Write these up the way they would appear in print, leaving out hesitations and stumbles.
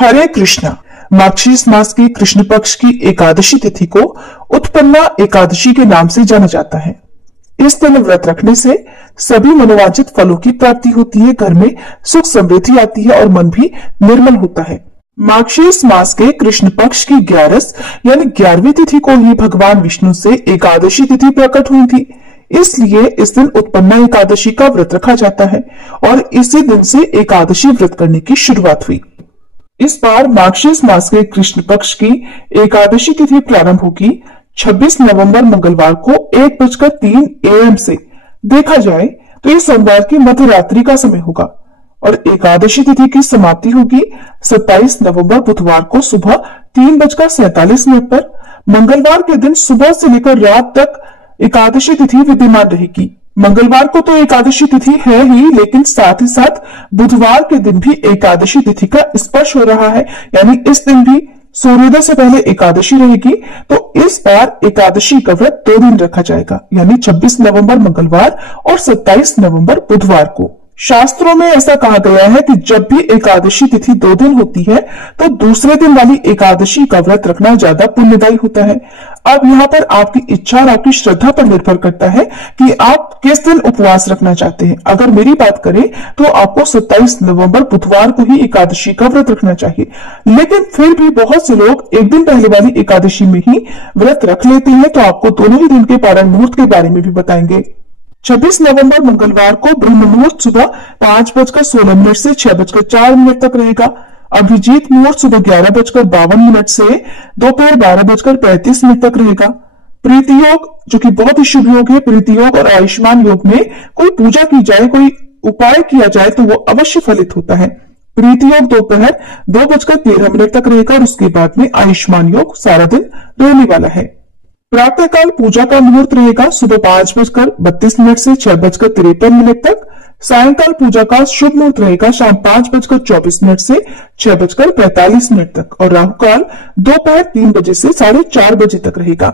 हरे कृष्णा। मार्गशीर्ष मास की कृष्ण पक्ष की एकादशी तिथि को उत्पन्ना एकादशी के नाम से जाना जाता है। इस दिन व्रत रखने से सभी मनोवांछित फलों की प्राप्ति होती है, घर में सुख समृद्धि आती है और मन भी निर्मल होता है। मार्गशीर्ष मास के कृष्ण पक्ष की 11 यानी 11वीं तिथि को ही भगवान विष्णु से एकादशी तिथि प्रकट हुई थी, इसलिए इस दिन उत्पन्ना एकादशी का व्रत रखा जाता है और इसी दिन से एकादशी व्रत करने की शुरुआत हुई। इस बार मार्गशीर्ष मास के कृष्ण पक्ष की एकादशी तिथि प्रारंभ होगी 26 नवंबर मंगलवार को 1:03 AM से। देखा जाए तो ये सोमवार की मध्य रात्रि का समय होगा और एकादशी तिथि की समाप्ति होगी 27 नवंबर बुधवार को सुबह 3:47 पर। मंगलवार के दिन सुबह से लेकर रात तक एकादशी तिथि विद्यमान रहेगी। मंगलवार को तो एकादशी तिथि है ही, लेकिन साथ ही साथ बुधवार के दिन भी एकादशी तिथि का स्पर्श हो रहा है, यानी इस दिन भी सूर्योदय से पहले एकादशी रहेगी। तो इस बार एकादशी का व्रत 2 दिन रखा जाएगा, यानी 26 नवंबर मंगलवार और 27 नवंबर बुधवार को। शास्त्रों में ऐसा कहा गया है कि जब भी एकादशी तिथि 2 दिन होती है तो दूसरे दिन वाली एकादशी का व्रत रखना ज्यादा पुण्यदायी होता है। अब यहाँ पर आपकी इच्छा और आपकी श्रद्धा पर निर्भर करता है कि आप किस दिन उपवास रखना चाहते हैं। अगर मेरी बात करें तो आपको 27 नवंबर बुधवार को ही एकादशी का व्रत रखना चाहिए, लेकिन फिर भी बहुत से लोग एक दिन पहले वाली एकादशी में ही व्रत रख लेते हैं, तो आपको दोनों ही दिन के पारण मुहूर्त के बारे में भी बताएंगे। 26 नवंबर मंगलवार को ब्रह्म मुहूर्त सुबह 5:16 से 6:04 तक रहेगा। अभिजीत मुहूर्त सुबह 11:52 से दोपहर 12:35 तक रहेगा। प्रीति योग, जो कि बहुत ही शुभ योग है, प्रीति योग और आयुष्मान योग में कोई पूजा की जाए, कोई उपाय किया जाए तो वो अवश्य फलित होता है। प्रीति योग दोपहर 2:13 तक रहेगा और उसके बाद में आयुष्मान योग सारा दिन रहने वाला है। प्रातःकाल पूजा का मुहूर्त रहेगा सुबह 5:32 से 6:53 तक। सायंकाल पूजा का शुभ मुहूर्त रहेगा शाम 5:24 से 6:45 तक और राहु काल दोपहर 3 बजे से 4:30 बजे तक रहेगा।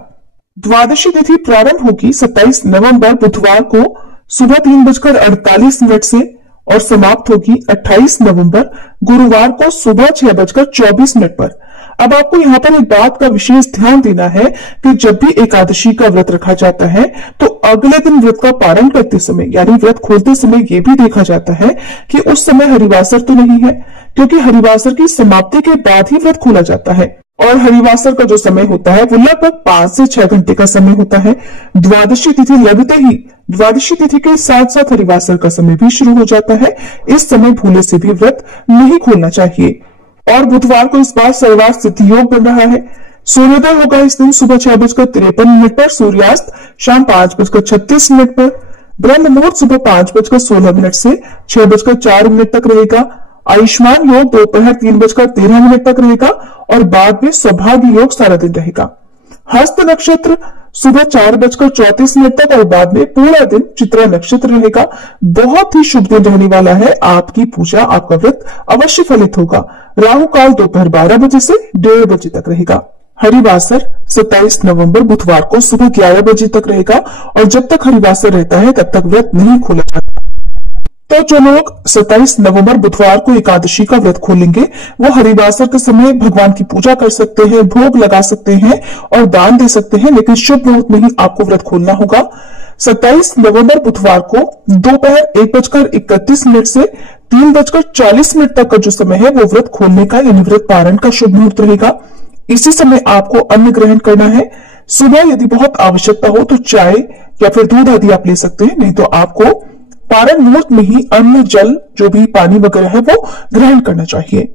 द्वादशी तिथि प्रारंभ होगी 27 नवंबर बुधवार को सुबह 3:48 से और समाप्त होगी 28 नवंबर गुरुवार को सुबह 6:24 पर। अब आपको यहाँ पर एक बात का विशेष ध्यान देना है कि जब भी एकादशी का व्रत रखा जाता है तो अगले दिन व्रत का पारण करते समय यानी व्रत खोलते समय ये भी देखा जाता है कि उस समय हरिवासर तो नहीं है, क्योंकि हरिवासर की समाप्ति के बाद ही व्रत खोला जाता है और हरिवासर का जो समय होता है वो लगभग 5 से 6 घंटे का समय होता है। द्वादशी तिथि लगते ही द्वादशी तिथि के साथ साथ हरिवासर का समय भी शुरू हो जाता है। इस समय भूले से भी व्रत नहीं खोलना चाहिए। और बुधवार को इस बार सर्वार्थ सिद्धि योग बन रहा है। सूर्योदय होगा इस दिन सुबह 6:53 पर, सूर्यास्त शाम 5:36 पर। ब्रह्म मुहूर्त सुबह 5:16 से 6:04 तक रहेगा। आयुष्मान योग दोपहर 3:13 तक रहेगा और बाद में सौभाग्य योग सारा दिन रहेगा। हस्त नक्षत्र सुबह 4:34 तक और बाद में पूरा दिन चित्रा नक्षत्र रहेगा। बहुत ही शुभ दिन रहने वाला है। आपकी पूजा, आपका व्रत अवश्य फलित होगा। राहु काल दोपहर 12 बजे से 1:30 बजे तक रहेगा। हरिवासर 27 नवंबर बुधवार को सुबह 11 बजे तक रहेगा और जब तक हरिवासर रहता है तब तक व्रत नहीं खोला जाता। तो जो लोग 27 नवंबर बुधवार को एकादशी का व्रत खोलेंगे वो हरिवासर के समय भगवान की पूजा कर सकते हैं, भोग लगा सकते हैं और दान दे सकते हैं, लेकिन शुभ मुहूर्त में ही आपको व्रत खोलना होगा। 27 नवंबर बुधवार को दोपहर 1:31 से 3:40 तक का जो समय है वो व्रत खोलने का यानी व्रत पारण का शुभ मुहूर्त रहेगा। इसी समय आपको अन्न ग्रहण करना है। सुबह यदि बहुत आवश्यकता हो तो चाय या फिर दूध आदि आप ले सकते हैं, नहीं तो आपको पारण मुहूर्त में ही अन्न, जल, जो भी पानी वगैरह है वो ग्रहण करना चाहिए।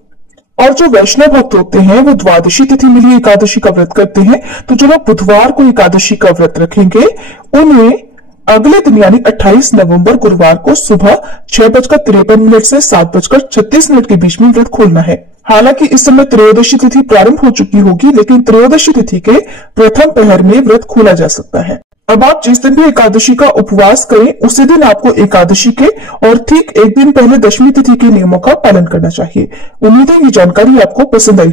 और जो वैष्णव भक्त होते हैं वो द्वादशी तिथि में ही एकादशी का व्रत करते हैं, तो जो लोग बुधवार को एकादशी का व्रत रखेंगे उन्हें अगले दिन यानी 28 नवंबर गुरुवार को सुबह 6:53 से 7:36 के बीच में व्रत खोलना है। हालांकि इस समय त्रयोदशी तिथि प्रारंभ हो चुकी होगी, लेकिन त्रयोदशी तिथि के प्रथम पहर में व्रत खोला जा सकता है। अब आप जिस दिन भी एकादशी का उपवास करें उसी दिन आपको एकादशी के और ठीक एक दिन पहले दशमी तिथि के नियमों का पालन करना चाहिए। उम्मीद है ये जानकारी आपको पसंद आई।